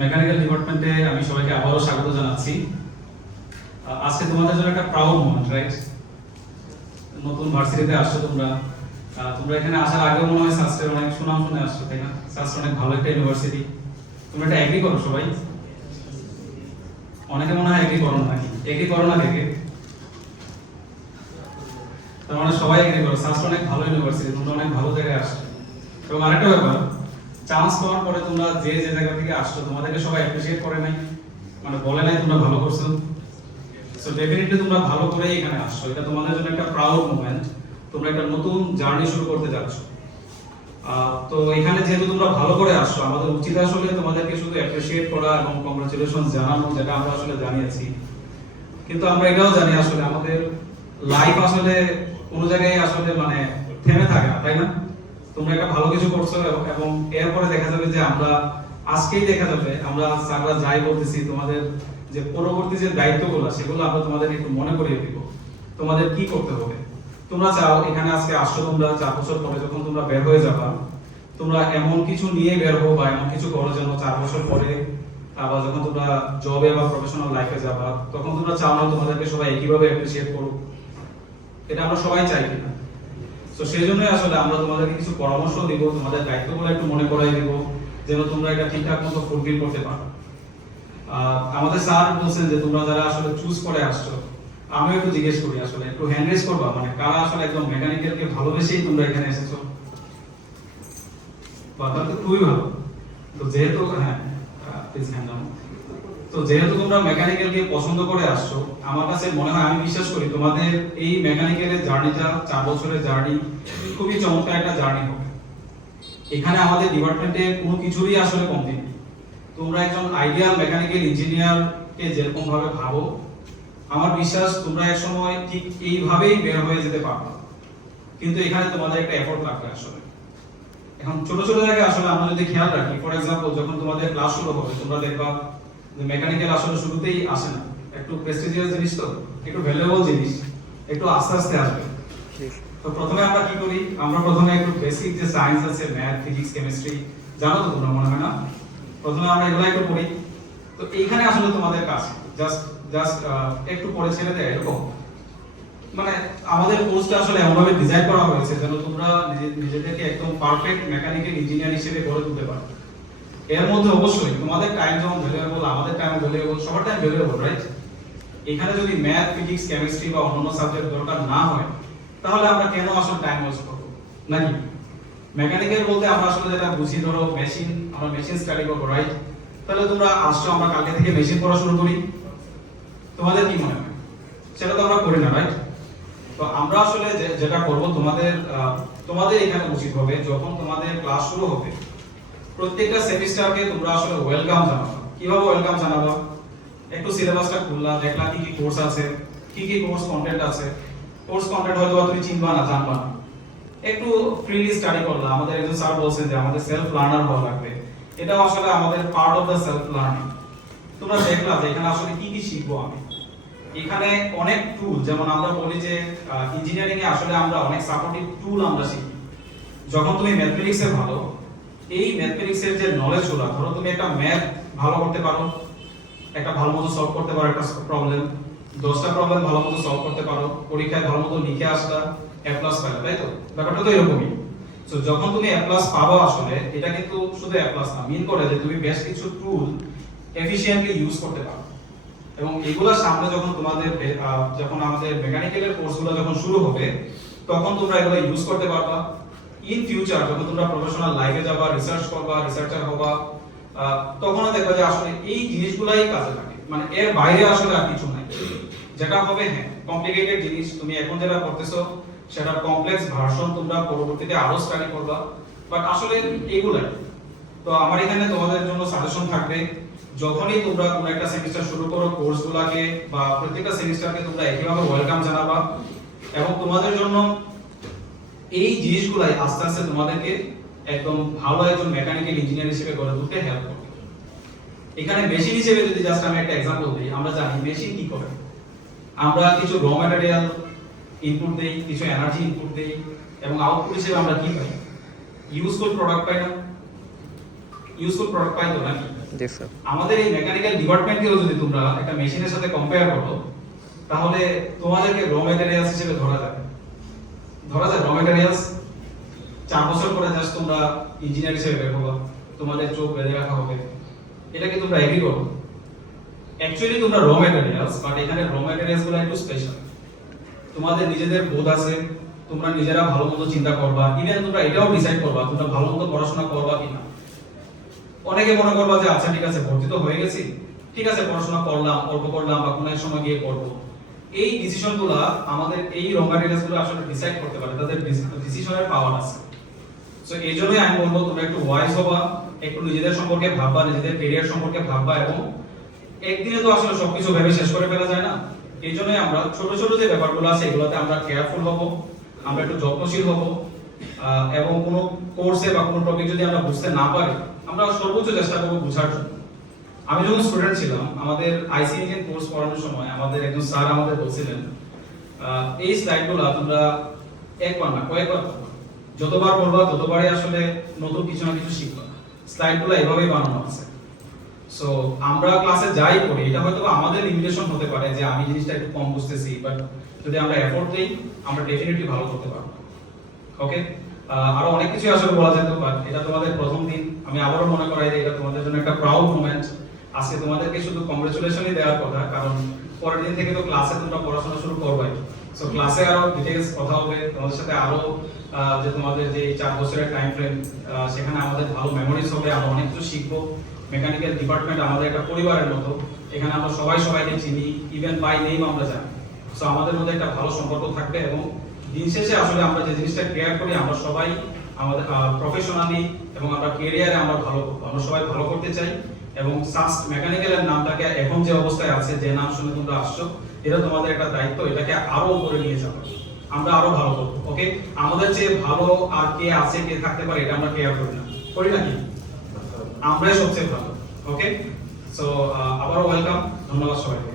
Mechanical ডিপার্টমেন্টে আমি সবাইকে আবারও স্বাগত জানাচ্ছি। আজকে তোমাদের জন্য একটা প্রাউড মোমেন্ট, রাইট? নতুন ভার্সিটিতে আসছো তোমরা। তোমরা এখানে আসার আগেও মনে হয় সাস্টের অনেক সুনাম শুনে আসছো, তাই না? সাস্ট অনেক ভালো একটা ইউনিভার্সিটি। তোমরা এটা এগ্রি করো সবাই? অনেকে মনে হয় এগ্রি করো না, নাকি এগ্রি করো না দেখে? তার মানে সবাই এগ্রি করো সাস্ট অনেক ভালো ইউনিভার্সিটি, তোমরা অনেক ভালো জায়গায় আসছো। এবং আরেকটা ব্যাপার, চান্স পাওয়ার পরে তোমরা যে যে জায়গা থেকে আসছো তোমাদেরকে সবাই অ্যাপ্রিশিয়েট করে নাই, মানে বলে নাই তোমরা ভালো করছো। সো ডেফিনেটলি তোমরা ভালো করেই এখানে আসছো, এটা তোমাদের জন্য একটা প্রাউড মোমেন্ট। তোমরা একটা নতুন জার্নি শুরু করতে যাচ্ছ। তো এখানে যেহেতু তোমরা ভালো করে আসছো, আমাদের উচিত আসলে তোমাদেরকে শুধু অ্যাপ্রিশিয়েট করা এবং কংগ্রাচুলেশন জানানো, যেটা আমরা আসলে জানিয়েছি। কিন্তু আমরা এটাও জানি আসলে আমাদের লাইফ আসলে কোনো জায়গায় আসলে মানে থেমে থাকে না, তাই না? তোমরা একটা ভালো কিছু করছো এবং এরপরে দেখা যাবে যে আমরা আজকেই দেখা যাবে আমরা স্যাররা যাই বলতেছি তোমাদের যে পরবর্তী যে দায়িত্বগুলো সেগুলো আমরা তোমাদের একটু মনে করিয়ে দিব তোমাদের কি করতে হবে। তোমরা চাও এখানে আজকে আসছো, তোমরা 4 বছর পরে যখন তোমরা বের হয়ে যাবা তোমরা এমন কিছু নিয়ে বের হো বা এমন কিছু করো যেন 4 বছর পরে আবার যখন তোমরা জবে বা প্রফেশনাল লাইফে যাবা তখন তোমরা চাও না তোমাদেরকে সবাই একইভাবে অ্যাপ্রিশিয়েট করুক। এটা আমরা সবাই চাই কিনা? তো সেই জন্যই আসলে আমরা তোমাদেরকে কিছু পরামর্শ দিব, তোমাদের দায়িত্বগুলো একটু মনে করাই দিব যেন তোমরা এটা ঠিকঠাক মতো ফুলফিল করতে পারো। আমাদের স্যার বলছেন যে তোমরা যারা আসলে চুজ করে আসছো, আমিও একটু জিজ্ঞেস করি আসলে একটু হ্যান্ড রেজ করবা, মানে কারা আসলে একদম মেকানিক্যালকে ভালোবেসেই তোমরা এখানে এসেছো। তাহলে তো খুবই ভালো। তো যেহেতু হ্যাঁ প্লিজ হ্যান্ড ডাউন। তো যেহেতু তোমরা মেকানিক্যালকে পছন্দ করে আসছো, আমার কাছে মনে হয়, আমি বিশ্বাস করি তোমাদের এই মেকানিক্যালের জার্নিটা 4 বছরের জার্নি খুবই চমৎকার একটা জার্নি হবে। এখানে আমাদের ডিপার্টমেন্টে কোনো কিছুরই আসলে কমতি নেই। তোমরা একজন আইডিয়াল মেকানিক্যাল ইঞ্জিনিয়ারকে যেরকম ভাবে ভাবো, আমার বিশ্বাস তোমরা এক সময় ঠিক এইভাবেই বের হয়ে যেতে পারবে। কিন্তু এখানে তোমাদের একটা এফোর্ট লাগবে আসলে। এখন ছোট ছোট জায়গায় আসলে আমরা যদি খেয়াল রাখি, ফর এক্সাম্পল যখন তোমাদের ক্লাস শুরু হবে তোমরা দেখবা যে মেকানিক্যাল আসলে শুরুতেই আসে না, একটু প্রেস্টিজিয়াস জিনিস, তো একটু ভ্যালুয়েবল জিনিস, একটু আস্তে আস্তে আসবে। তো প্রথমে আমরা কি করি, আমরা প্রথমে একটু বেসিক যে সায়েন্স আছে, ম্যাথ, ফিজিক্স, কেমিস্ট্রি, জানো তো তোমরা মনে হয় না? প্রথমে আমরা এগুলো একটু পড়ি। তো এইখানে আসলে তোমাদের কাজ জাস্ট একটু পড়ে ছেড়ে দেয় এরকম, মানে আমাদের কোর্সটা আসলে এমনভাবে ডিজাইন করা হয়েছে যেন তোমরা নিজেদেরকে একদম পারফেক্ট মেকানিক্যাল ইঞ্জিনিয়ার হিসেবে গড়ে তুলতে পারো। এর মধ্যে অবশ্যই তোমাদের টাইম যেমন ভ্যালুয়েবল, আমাদের টাইম ভ্যালুয়েবল, সবার টাইম ভ্যালুয়েবল, রাইট? এখানে যদি ম্যাথ, ফিজিক্স, কেমিস্ট্রি বা অন্যান্য সাবজেক্ট দরকার না হয় তাহলে আমরা কেন আসলে টাইম ওয়েস্ট করব, নাকি? মেকানিক্যাল বলতে আমরা আসলে যেটা বুঝি, ধরো মেশিন, আমরা মেশিন স্টাডি করব, রাইট? তাহলে তোমরা আসছো, আমরা কালকে থেকে মেশিন পড়া শুরু করি, তোমাদের কি মনে হয়? সেটা তো আমরা করি না, রাইট? তো আমরা আসলে যেটা করব, তোমাদের এখানে উচিত হবে যখন তোমাদের ক্লাস শুরু হবে প্রত্যেকটা সেমিস্টারকে তোমরা আসলে ওয়েলকাম জানাবা। কিভাবে ওয়েলকাম জানাবা? একটু সিলেবাসটা খুললা, দেখলা কি কি কোর্স আছে, কি কি কোর্স কন্টেন্ট আছে। কোর্স কন্টেন্ট হয়তো তুমি চিনবা না, জানবা না, একটু ফ্রিলি স্টাডি করলা। আমাদের একজন স্যার বলছেন যে আমাদের সেলফ লার্নার হওয়া লাগবে, এটাও আসলে আমাদের part of the self learning. তোমরা দেখলা যে এখানে আসলে কি কি শিখবো আমি। এখানে অনেক টুল, যেমন আমরা বলি যে ইঞ্জিনিয়ারিং এ আসলে আমরা অনেক সাপোর্টিভ টুল আমরা শিখি। যখন তুমি ম্যাথমেটিক্সে ভালো, এই ম্যাথমেটিক্সের যে নলেজ গুলো, ধরো তুমি একটা ম্যাথ ভালো করতে পারো, একটা ভালো মতো সলভ করতে পারো একটা প্রবলেম, 10টা প্রবলেম ভালো মতো সলভ করতে পারো, পরীক্ষায় ভালো মতো লিখে আসলা, এ প্লাস পাইলা, তাই তো? ব্যাপারটা তো এরকমই। সো যখন তুমি এ প্লাস পাবো, আসলে এটা কিন্তু শুধু এ প্লাস না, মিন করে যে তুমি বেশ কিছু টুল এফিশিয়েন্টলি ইউজ করতে পারো। এবং এগুলোর সামনে যখন তোমাদের যখন আমাদের মেকানিক্যালের কোর্সগুলো যখন শুরু হবে তখন তোমরা এগুলো ইউজ করতে পারবা। ইন ফিউচার যখন তোমরা প্রফেশনাল লাইফে যাবা, রিসার্চ করবা, রিসার্চার হবা, তখনও দেখবা যে আসলে এই জিনিসগুলাই কাজে লাগে, মানে এর বাইরে আসলে আর কিছু নাই। যেটা হবে, হ্যাঁ, কমপ্লিকেটেড জিনিস তুমি এখন যেটা করতেছো সেটার কমপ্লেক্স ভার্সন তোমরা পরবর্তীতে আরো স্টাডি করবা, বাট আসলে এগুলাই। তো আমার এখানে তোমাদের জন্য সাজেশন থাকবে, যখনই তোমরা কোন একটা সেমিস্টার শুরু করো কোর্সগুলোকে বা প্রত্যেকটা সেমিস্টারকে তোমরা একইভাবে ওয়েলকাম জানাবা। এবং তোমাদের জন্য এই জিনিসগুলাই আস্তে আস্তে তোমাদেরকে একদম ভালো একজন মেকানিক্যাল ইঞ্জিনিয়ার হিসেবে গড়ে তুলতে হেল্প করবে। এখানে মেশিন হিসেবে যদি জাস্ট আমি একটা एग्जांपल দিই, আমরা জানি মেশিন কি করে। আমরা কিছু র ম্যাটেরিয়াল ইনপুট দেই, কিছু এনার্জি ইনপুট দেই এবং আউটপুট হিসেবে আমরা কি পাই? ইউজফুল প্রোডাক্ট পাই না? ইউজফুল প্রোডাক্ট পাই তো নাকি? জি স্যার। আমাদের এই মেকানিক্যাল ডিপার্টমেন্টকেও যদি তোমরা একটা মেশিনের সাথে কম্পেয়ার করো, তাহলে তোমাদেরকে র ম্যাটেরিয়ালস হিসেবে ধরা যায় র ম্যাটেরিয়ালস। 4 বছর পরে জাস্ট তোমরা ইঞ্জিনিয়ার হিসেবে বের হবা, তোমাদের চোখ বেঁধে রাখা হবে। এটা কি তোমরা এগ্রি করো? অ্যাকচুয়ালি তোমরা র ম্যাটেরিয়ালস, বাট এখানে র ম্যাটেরিয়ালস গুলো একটু স্পেশাল। তোমাদের নিজেদের বোধ আছে, তোমরা নিজেরা ভালো মতো চিন্তা করবা, ইভেন তোমরা এটাও ডিসাইড করবা তোমরা ভালো মতো পড়াশোনা করবা কিনা। অনেকে মনে করবা যে আচ্ছা ঠিক আছে ভর্তি তো হয়ে গেছি, ঠিক আছে পড়াশোনা করলাম, অল্প করলাম বা কোনো এক সময় গিয়ে করব। এই ডিসিশনগুলো আমাদের এই র ম্যাটেরিয়ালস গুলো আসলে ডিসাইড করতে পারে, তাদের ডিসিশনের পাওয়ার আছে। সো এই জন্যই আমি বলবো তোমরা একটু ওয়াইজ হবা, একটু নিজেদের সম্পর্কে ভাববা, নিজেদের ক্যারিয়ার সম্পর্কে ভাববা, এবং একদিনে তো আসলে সবকিছু ভেবে শেষ করে ফেলা যায় না। এই জন্যই আমরা ছোট ছোট যে ব্যাপারগুলো আছে এগুলোতে আমরা কেয়ারফুল হব, আমরা একটু যত্নশীল হব, এবং কোনো কোর্সে বা কোনো টপিক যদি আমরা বুঝতে না পারি আমরা সর্বোচ্চ চেষ্টা করব বোঝার জন্য। আমি যখন স্টুডেন্ট ছিলাম, আমাদের আইসি ইঞ্জিন কোর্স পড়ানোর সময় আমাদের একজন স্যার আমাদের বলছিলেন, এই স্লাইডগুলো তোমরা একবার না কয়েকবার পড়বা, যতবার পড়বা ততবারই আসলে নতুন কিছু না কিছু শিখবা। স্লাইডগুলো এভাবেই বানানো আছে। সো আমরা ক্লাসে যাই করি, এটা হয়তো আমাদের লিমিটেশন হতে পারে যে আমি জিনিসটা একটু কম বুঝতেছি, বাট যদি আমরা এফোর্ট দেই আমরা ডেফিনেটলি ভালো করতে পারবো। ওকে, আরো অনেক কিছু আসলে বলা যেত, বাট এটা তোমাদের প্রথম দিন। আমি আবারও মনে করাই যে এটা তোমাদের জন্য একটা প্রাউড মোমেন্ট। আজকে তোমাদেরকে শুধু কংগ্রেচুলেশনই দেওয়ার কথা, কারণ পরের দিন থেকে তো ক্লাসে তোমরা পড়াশোনা শুরু করবে। সো ক্লাসে আরো ডিটেইলস কথা হবে তোমাদের সাথে, আরো যে তোমাদের যে 4 বছরের টাইম ফ্রেম, সেখানে আমাদের ভালো মেমোরিজ হবে, আমরা অনেক কিছু শিখবো। মেকানিক্যাল ডিপার্টমেন্ট আমাদের একটা পরিবারের মতো, এখানে আমরা সবাই সবাইকে চিনি, ইভেন বাই নেম আমরা জানি। সো আমাদের মধ্যে একটা ভালো সম্পর্ক থাকবে, এবং দিন শেষে আসলে আমরা যে জিনিসটা কেয়ার করি আমরা সবাই আমাদের প্রফেশনালি এবং আমরা ক্যারিয়ারে আমরা ভালো করবো, আমরা সবাই ভালো করতে চাই। এবং সাস্ট মেকানিক্যালের নামটাকে এখন যে অবস্থায় আছে, যে নাম শুনে তোমরা আসছো, এটা তোমাদের একটা দায়িত্ব, এটাকে আরো উপরে নিয়ে যাবে, আমরা আরো ভালো করবো। ওকে, আমাদের যে ভালো আর কে আছে কে থাকতে পারে এটা আমরা কেয়ার করি না, করি নাকি? আমরাই সবচেয়ে ভালো। ওকে, সো আবারও ওয়েলকাম, ধন্যবাদ সবাইকে।